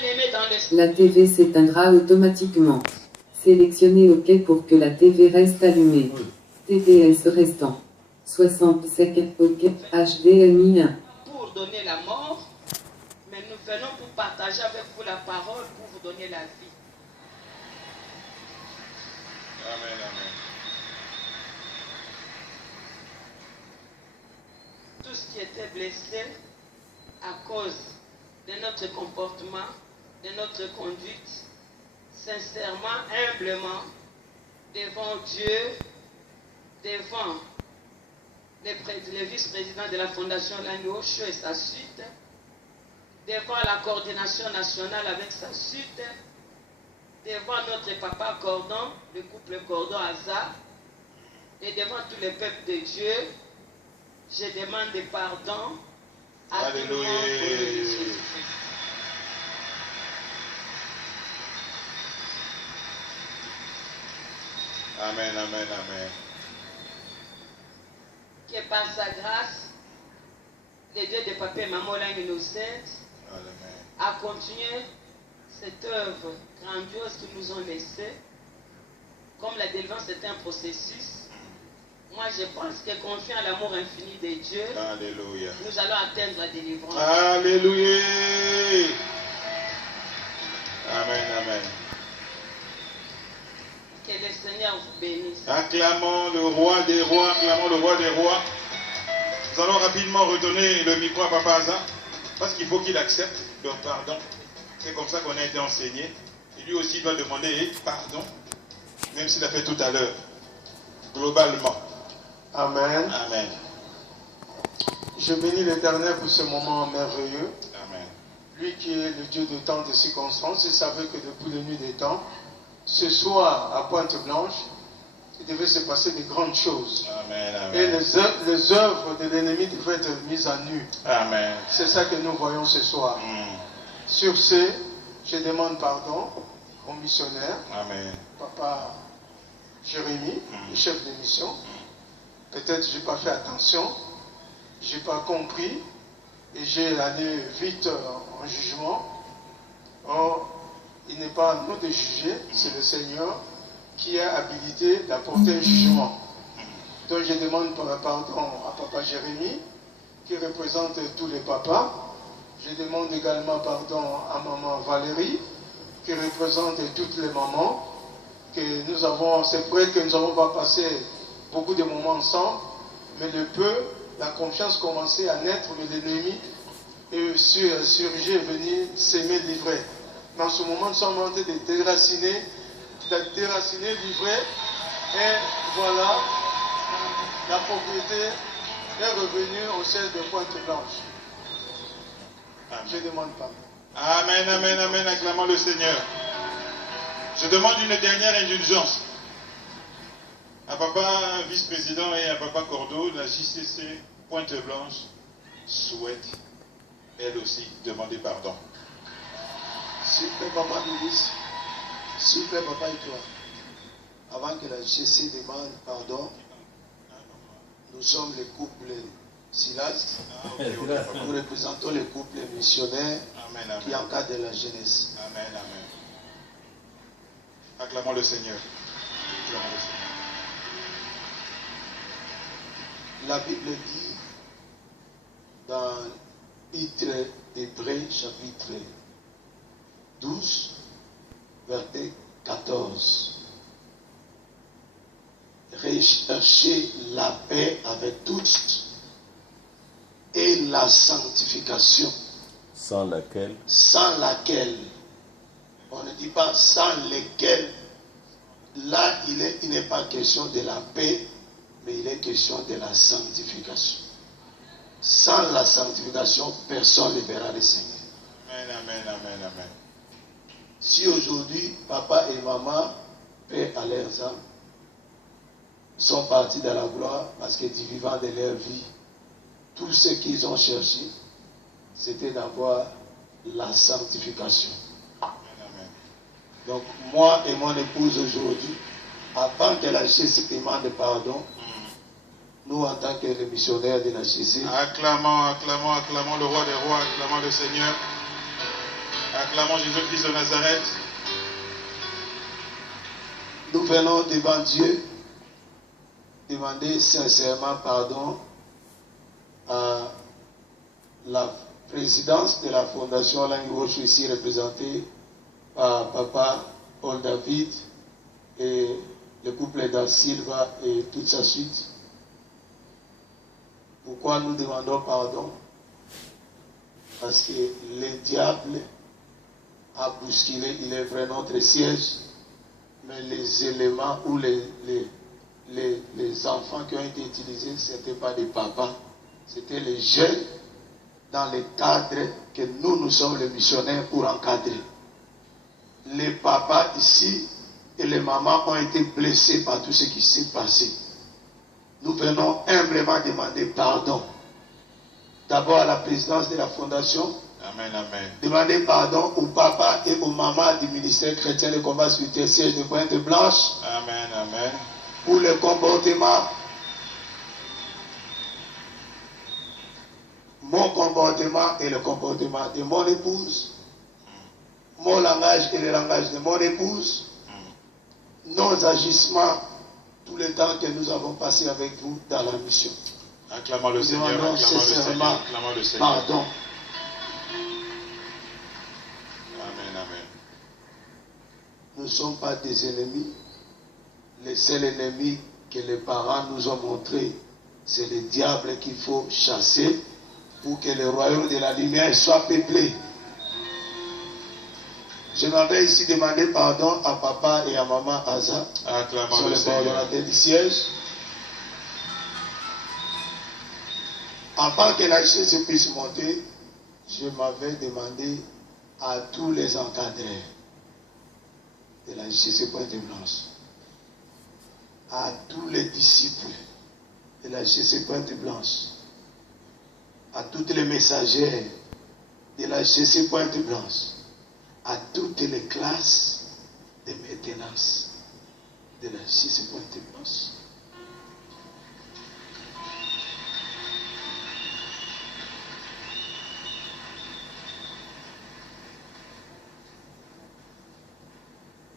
bien-aimés dans le... La TV s'éteindra automatiquement. Sélectionnez OK pour que la TV reste allumée. TPS restant. 65 OK HDMI 1. Pour donner la mort, mais nous venons pour partager avec vous la parole, pour vous donner la vie. Amen, amen. Tout ce qui était blessé à cause de notre comportement, de notre conduite, sincèrement, humblement, devant Dieu, devant le vice-président de la Fondation Lanio et sa suite, devant la coordination nationale avec sa suite, devant notre papa Cordon, le couple Cordon-Hazard, et devant tout le peuple de Dieu, je demande pardon à tout le monde au nom de Jésus-Christ. Amen, amen, amen. Que par sa grâce, le Dieu de papa et maman innocente a continué cette œuvre grandiose qu'ils nous ont laissée. Comme la délivrance est un processus, moi je pense que confiant à l'amour infini de Dieu, Alléluia. nous allons atteindre la délivrance. Alléluia. Amen, amen. Que le Seigneur vous bénisse. Acclamons le roi des rois, acclamons le roi des rois. Nous allons rapidement redonner le micro à Papa Hazard, parce qu'il faut qu'il accepte leur pardon. C'est comme ça qu'on a été enseigné. Et lui aussi doit demander pardon, même s'il l'a fait tout à l'heure. Globalement. Amen. Amen. Je bénis l'Éternel pour ce moment merveilleux. Amen. Lui qui est le Dieu de temps, de circonstances, il savait que depuis la nuit des temps, ce soir à Pointe-Blanche, il devait se passer de grandes choses. Amen, amen. Et les œuvres de l'ennemi devaient être mises à nu. Amen. C'est ça que nous voyons ce soir. Sur ce, je demande pardon au missionnaire, Amen. Papa Jérémie, le chef de mission. Peut-être je n'ai pas fait attention, je n'ai pas compris et j'ai allé vite en jugement. Or, il n'est pas à nous de juger, c'est le Seigneur qui a habilité d'apporter un jugement. Donc je demande pardon à Papa Jérémie, qui représente tous les papas. Je demande également pardon à Maman Valérie, qui représente toutes les mamans. Que nous avons, c'est vrai que nous n'avons pas passé beaucoup de moments ensemble, mais le peu, la confiance commençait à naître de l'ennemi et surgir et venir s'aimer livrer. Mais en ce moment, nous sommes en train de déraciner, livrer, et voilà, la propriété est revenue au ciel de Pointe-Blanche. Je demande pas. Amen, amen, amen, acclamons le Seigneur. Je demande une dernière indulgence à Papa vice-président et à Papa Cordeau. La JCC Pointe-Blanche souhaite, elle aussi, demander pardon. S'il vous plaît, Papa Louis, s'il vous plaît, Papa et toi, avant que la JCC demande pardon, nous sommes le couple Silas. Nous représentons le couple missionnaire qui encadre la jeunesse. Amen, amen. Acclamons le Seigneur. Acclamons le Seigneur. La Bible dit dans l'Épître d'Hébreux, chapitre 12, verset 14. Recherchez la paix avec tous et la sanctification. Sans laquelle On ne dit pas sans lesquels. Là, il n'est pas question de la paix, mais il est question de la sanctification. Sans la sanctification, personne ne verra le Seigneur. Amen, amen, amen, amen. Si aujourd'hui, papa et maman, paix à leurs âmes, sont partis dans la gloire parce que du vivant de leur vie, tout ce qu'ils ont cherché, c'était d'avoir la sanctification. Amen. Donc, moi et mon épouse aujourd'hui, avant que la JCC demande pardon, nous, en tant que missionnaires de la JCC, Acclamons, acclamons, acclamons le roi des rois, acclamons le Seigneur. Acclamons Jésus-Christ de Nazareth. Nous venons devant Dieu demander sincèrement pardon à la présidence de la Fondation Langue-Roche, ici représentée par Papa Paul David et le couple Da Silva et toute sa suite. Pourquoi nous demandons pardon? Parce que le diable a bousculé, il est vrai, notre siège, mais les éléments ou les enfants qui ont été utilisés, ce n'étaient pas des papas, c'était les jeunes dans le cadre que nous sommes les missionnaires pour encadrer. Les papas ici et les mamans ont été blessés par tout ce qui s'est passé. Nous venons humblement demander pardon. D'abord à la présidence de la Fondation. Amen, amen. Demander pardon aux papas et aux mamans du ministère chrétien de combat spirituel siège de Pointe-Blanche. Amen, amen. Pour le comportement, mon comportement et le comportement de mon épouse, mon langage et le langage de mon épouse, nos agissements, tout le temps que nous avons passé avec vous dans la mission. Acclamons le Nous Seigneur, demandons acclamons le Seigneur, sincèrement acclamons le Seigneur. pardon. Amen, amen. Nous ne sommes pas des ennemis. Le seul ennemi que les parents nous ont montré, c'est le diable qu'il faut chasser pour que le royaume de la lumière soit peuplé. Je m'avais ici demandé pardon à papa et à maman Aza, Acclamons sur le le Seigneur. coordonnateur du siège. Avant que la chaise puisse monter, je m'avais demandé à tous les encadreurs de la JCC Pointe-Blanche, à tous les disciples de la JCC Pointe-Blanche, à toutes les messagères de la JCC Pointe-Blanche, à toutes les classes de maintenance de la JCC Pointe-Blanche.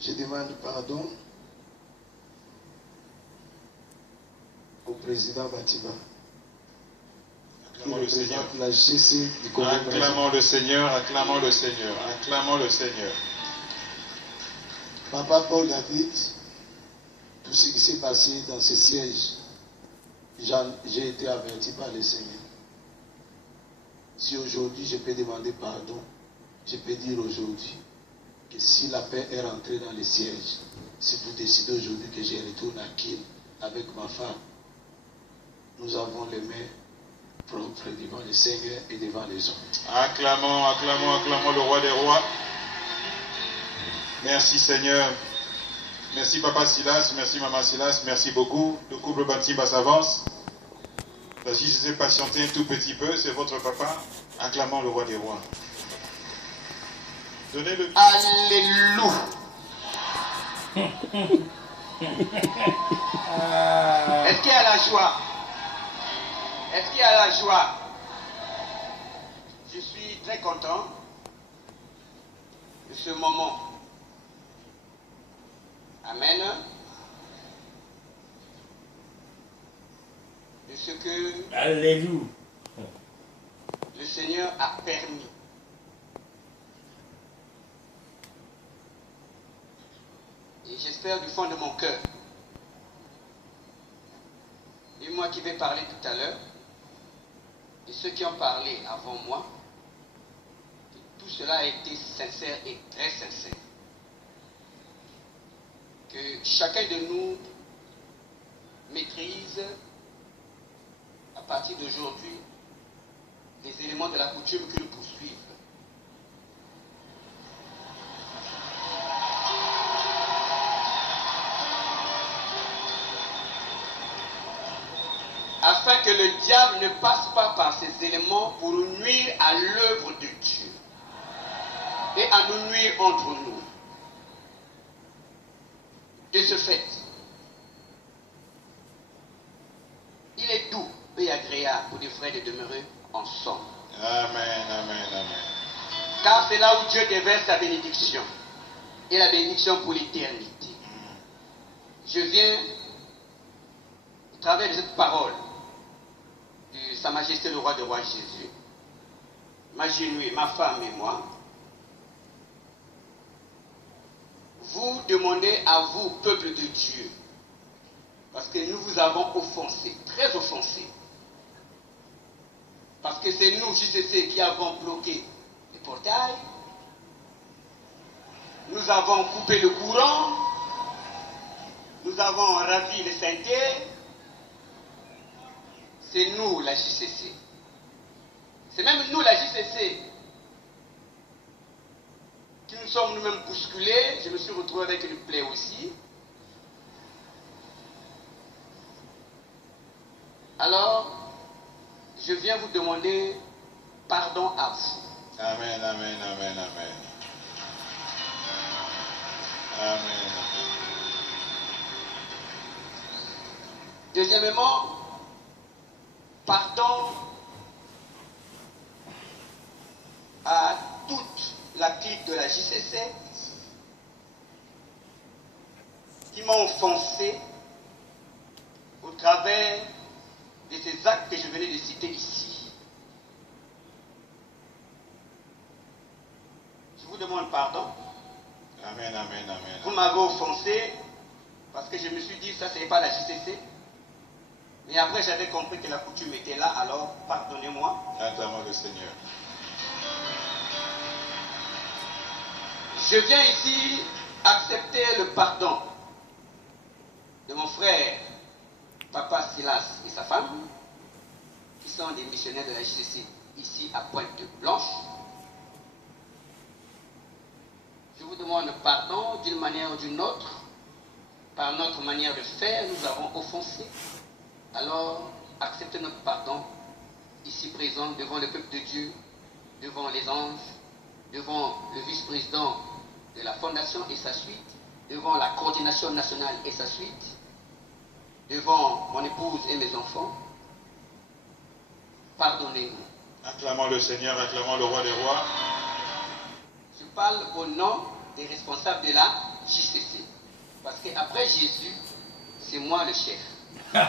Je demande pardon au président Batiba, qui Acclamons le Seigneur. représente la GC du Congo. Acclamons le Seigneur, acclamons le Seigneur, acclamons le Seigneur. Papa Paul David, tout ce qui s'est passé dans ce siège, j'ai été averti par le Seigneur. Si aujourd'hui je peux demander pardon, je peux dire aujourd'hui que si la paix est rentrée dans les sièges, si vous décidez aujourd'hui que je retourne à Kiel avec ma femme, nous avons les mains propres devant le Seigneur et devant les hommes. Acclamons, acclamons, acclamons le roi des rois. Merci Seigneur. Merci Papa Silas, merci Maman Silas, merci beaucoup. Le couple Batiba s'avance. Vas-y, je vais patienter un tout petit peu, c'est votre papa. Acclamons le roi des rois. Donnez-le. Alléluia. Est-ce qu'il y a la joie? Est-ce qu'il y a la joie? Je suis très content de ce moment. Amen. De ce que Alléluia. le Seigneur a permis. Et j'espère du fond de mon cœur, et moi qui vais parler tout à l'heure, et ceux qui ont parlé avant moi, que tout cela a été sincère et très sincère. Que chacun de nous maîtrise à partir d'aujourd'hui les éléments de la coutume qui le poursuivent. Afin que le diable ne passe pas par ces éléments pour nous nuire à l'œuvre de Dieu et à nous nuire entre nous. De ce fait, il est doux et agréable pour des frères de demeurer ensemble. Amen, amen, amen. Car c'est là où Dieu déverse sa bénédiction. Et la bénédiction pour l'éternité. Je viens, au travers de cette parole, de Sa Majesté le Roi des Rois Jésus, m'agenouiller, ma femme et moi, vous demandez à vous, peuple de Dieu, parce que nous vous avons offensé, très offensé. Parce que c'est nous, JCC, qui avons bloqué les portails. Nous avons coupé le courant. Nous avons ravi les synthés. C'est nous, la JCC. C'est même nous, la JCC, qui nous sommes nous-mêmes bousculés. Je me suis retrouvé avec une plaie aussi. Alors, je viens vous demander pardon à vous. Amen, amen, amen, amen. Amen. Deuxièmement, pardon à toute la clique de la JCC qui m'ont offensé au travers de ces actes que je venais de citer ici. Je vous demande pardon. Amen, amen, amen. Vous m'avez offensé parce que je me suis dit ça ce n'est pas la JCC. Mais après j'avais compris que la coutume était là, alors pardonnez-moi. Acclamons le Seigneur. Je viens ici accepter le pardon de mon frère Papa Silas et sa femme, qui sont des missionnaires de la JCC ici à Pointe-Blanche. Je vous demande pardon d'une manière ou d'une autre. Par notre manière de faire, nous avons offensé. Alors, acceptez notre pardon ici présent devant le peuple de Dieu, devant les anges, devant le vice-président de la fondation et sa suite, devant la coordination nationale et sa suite, devant mon épouse et mes enfants. Pardonnez-nous. Acclamons le Seigneur, acclamons le Roi des Rois. Je parle au nom des responsables de la JCC. Parce qu'après Jésus, c'est moi le chef. Bon,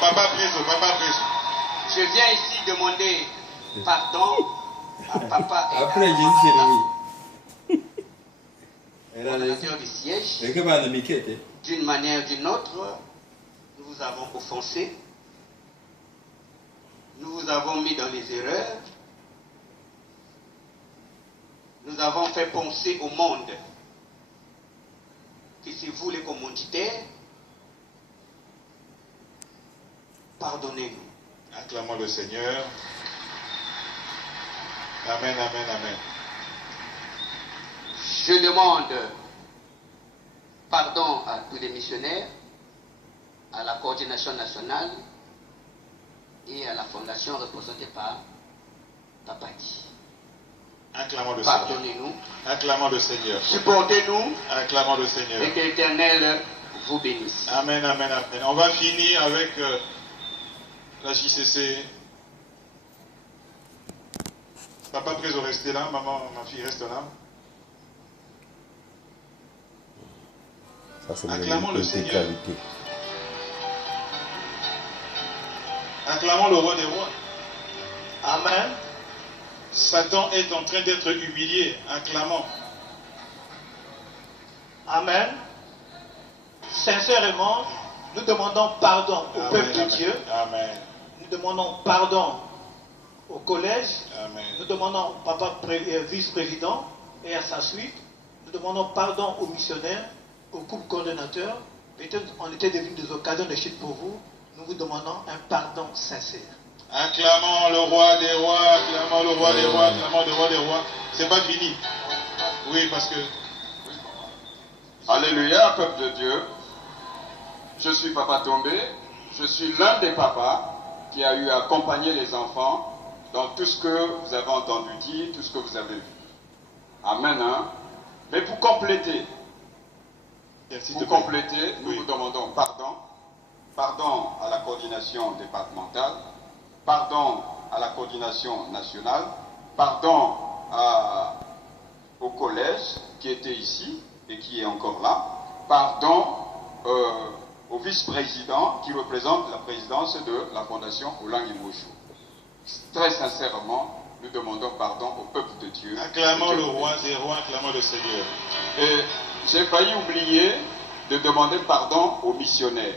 papa Préso, papa Préso. Je viens ici demander pardon à papa et après à Jésus, maman, c'est coordonnateur du siège. lui. D'une manière ou d'une autre, nous vous avons offensé. Nous vous avons mis dans les erreurs. Nous avons fait penser au monde que c'est vous les commanditaires. Pardonnez-nous. Acclamons le Seigneur. Amen, amen, amen. Je demande pardon à tous les missionnaires, à la coordination nationale et à la fondation représentée par Papaki. Acclamons le Seigneur. Pardonnez-nous. Acclamons le Seigneur. Supportez-nous. Acclamons le Seigneur. Et que l'Éternel vous bénisse. Amen, amen, amen. On va finir avec la JCC. Papa Préso, restez là. Maman, ma fille, reste là. Ça, c'est Acclamons le Seigneur. l'intégralité. Acclamons le Roi des Rois. Amen. Satan est en train d'être humilié. Acclamons. Amen. Sincèrement, nous demandons pardon au peuple de Dieu. Amen. Nous demandons pardon au collège. Amen. Nous demandons papa vice-président et à sa suite. Nous demandons pardon aux missionnaires, aux couples coordonnateurs. Peut-être on était devenus des occasions de chute pour vous. Nous vous demandons un pardon sincère. Acclamons le Roi des Rois. Acclamons le Roi des Rois. Acclamons le Roi des Rois. C'est pas fini. Oui, parce que... Alléluia, peuple de Dieu. Je suis Papa Tombé. Je suis l'un des papas qui a eu à accompagner les enfants dans tout ce que vous avez entendu dire, tout ce que vous avez vu. Amen. Hein? Mais pour compléter, nous vous demandons pardon. Pardon à la coordination départementale. Pardon à la coordination nationale, pardon au collège qui était ici et qui est encore là, pardon au vice-président qui représente la présidence de la fondation Olangi Mouchou. Très sincèrement, nous demandons pardon au peuple de Dieu. Acclamons le roi des rois, acclamons le Seigneur. Et j'ai failli oublier de demander pardon aux missionnaires.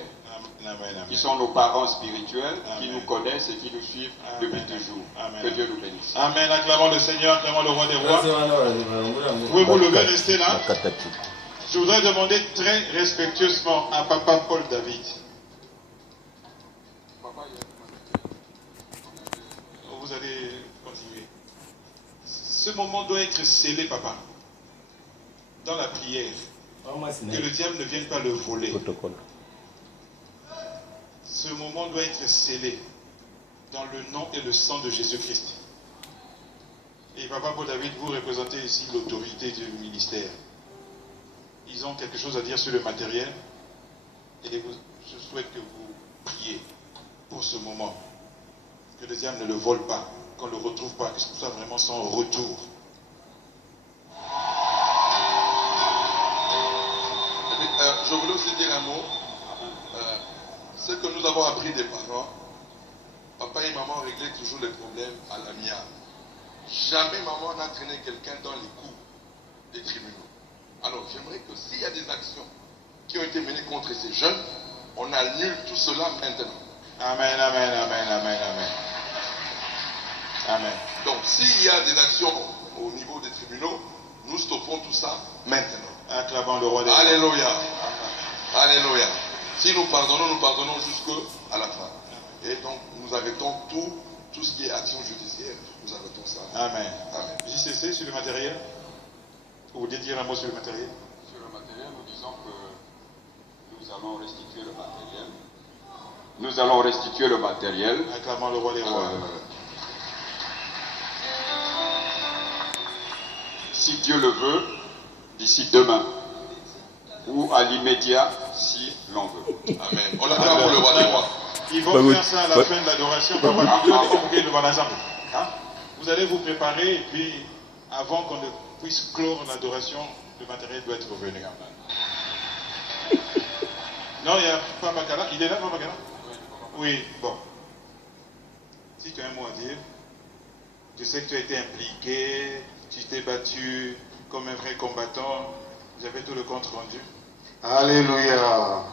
Amen, amen. Qui sont nos parents spirituels, Amen. qui nous connaissent et qui nous suivent depuis toujours. Amen. Que Dieu nous bénisse. Amen, acclamons le Seigneur, acclamons le roi des rois. Vous pouvez vous lever, rester là. Je voudrais demander très respectueusement à Papa Paul David. Vous allez continuer. Ce moment doit être scellé, Papa, dans la prière. Que le diable ne vienne pas le voler. Ce moment doit être scellé dans le nom et le sang de Jésus-Christ. Et Papa Paul David, vous représentez ici l'autorité du ministère. Ils ont quelque chose à dire sur le matériel. Et je souhaite que vous priez pour ce moment. Que le diable ne le vole pas, qu'on ne le retrouve pas, que ce soit vraiment son retour. Je voulais aussi dire un mot. Ce que nous avons appris des parents, papa et maman réglaient toujours les problèmes à l'amiable. Jamais maman n'a traîné quelqu'un dans les coups des tribunaux. Alors j'aimerais que s'il y a des actions qui ont été menées contre ces jeunes, on annule tout cela maintenant. Amen, amen, amen, amen, amen. Amen. Donc s'il y a des actions au niveau des tribunaux, nous stoppons tout ça maintenant. Acclamons le roi des rois. Alléluia. Alléluia. Si nous pardonnons jusqu'à la fin. Et donc nous arrêtons tout ce qui est action judiciaire. Nous arrêtons ça. Amen. Amen. JCC sur le matériel. Vous voulez dire un mot sur le matériel? Sur le matériel, nous disons que nous allons restituer le matériel. Nous allons restituer le matériel. Acclamons le roi des rois. Si Dieu le veut, d'ici demain. Ou à l'immédiat, si l'on veut. Amen. On acclame pour le roi des rois. Ils vont faire ça à la fin de l'adoration. Vous allez vous préparer et puis, avant qu'on ne puisse clore l'adoration, le matériel doit être revenu. Non, il n'y a pas Makala. Il est là, pas Makala? Oui, bon. Si tu as un mot à dire, je sais que tu as été impliqué, tu t'es battu comme un vrai combattant. J'avais tout le compte rendu. Alléluia.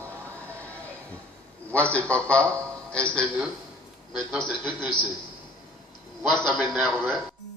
Moi c'est papa, SNE, maintenant c'est EEC. Moi ça m'énervait.